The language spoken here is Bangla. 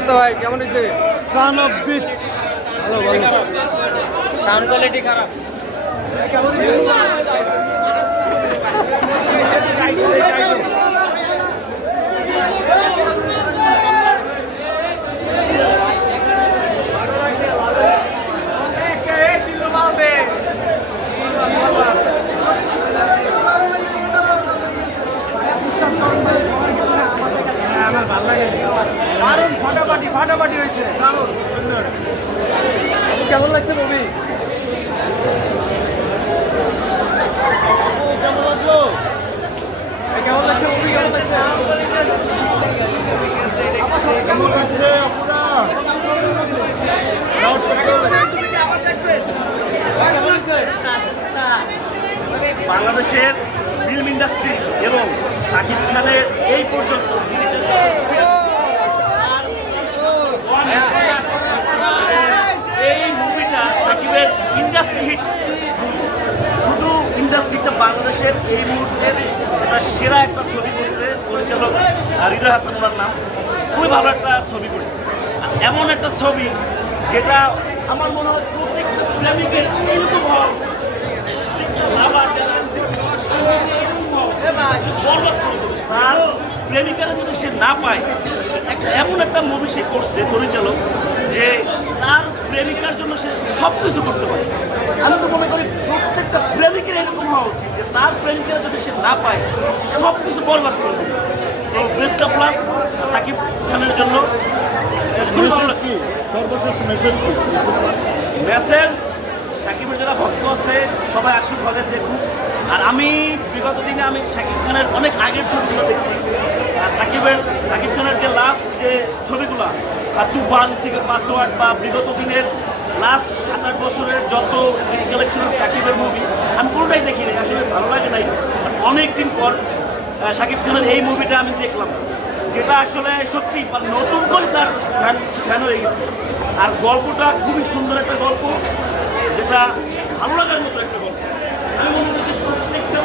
অবস্থা ভাই? কেমন হয়েছে? Son of bitch. ভালো ভালো। সাউন্ড কোয়ালিটি খারাপ। কেমন দারুণ ফাটাফাটি হয়েছে। দারুণ সুন্দর। কেমন লাগছে মুভি? কেমন লাগলো? কেমন লাগছে মুভি? কেমন লাগছে আপুরা? বাংলাদেশের ফিল্ম ইন্ডাস্ট্রি এবং শাকিব খানের এই পর্যন্ত এই মুভিটা শাকিবের ইন্ডাস্ট্রি হিট। শুধু ইন্ডাস্ট্রিটা বাংলাদেশের এই মুহূর্তের একটা সেরা একটা ছবি করছে পরিচালক হৃদয় হাসান, ওনার নাম। খুবই ভালো একটা ছবি করছে। এমন একটা ছবি যেটা আমার মনে হয় প্রত্যেকটা প্রেমিকের এইরকম হওয়া উচিত। তার প্রেমিকারা যদি সে না পায়, এমন একটা মুভি সে করছে পরিচালক যে তার প্রেমিকার জন্য সে সব কিছু করতে পারে। আমি তো মনে করি প্রত্যেকটা প্রেমিকের এরকম হওয়া উচিত যে তার প্রেমিকারা যদি সে না পায়, সব কিছু বরবাদ করে দেবে। তো বেস্ট অফ লাক শাকিব খানের জন্য। খুব ভালো লাগছে। সর্বশেষ মেসেজ কি? মেসেজ শাকিবের যারা ভক্ত আছে সবাই আসুক, হলে দেখুন। আর আমি বিগত দিনে আমি শাকিব খানের অনেক আগের ছবিগুলো দেখছি। আর শাকিব খানের যে লাস্ট যে ছবিগুলো, তুফান থেকে পাসওয়ার্ড বা বিগত দিনের লাস্ট 7-8 বছরের যত কালেকশনের শাকিবের মুভি আমি পুরোটাই দেখি নাই, আসলে ভালো লাগে নাই। অনেক দিন পর শাকিব খানের এই মুভিটা আমি দেখলাম, যেটা আসলে সত্যি নতুন করে তার ফ্যান হয়ে গেছে। আর গল্পটা খুবই সুন্দর একটা গল্প, যেটা ভালো লাগার মতো একটা গল্প। আমি মনে করছি প্রত্যেকটা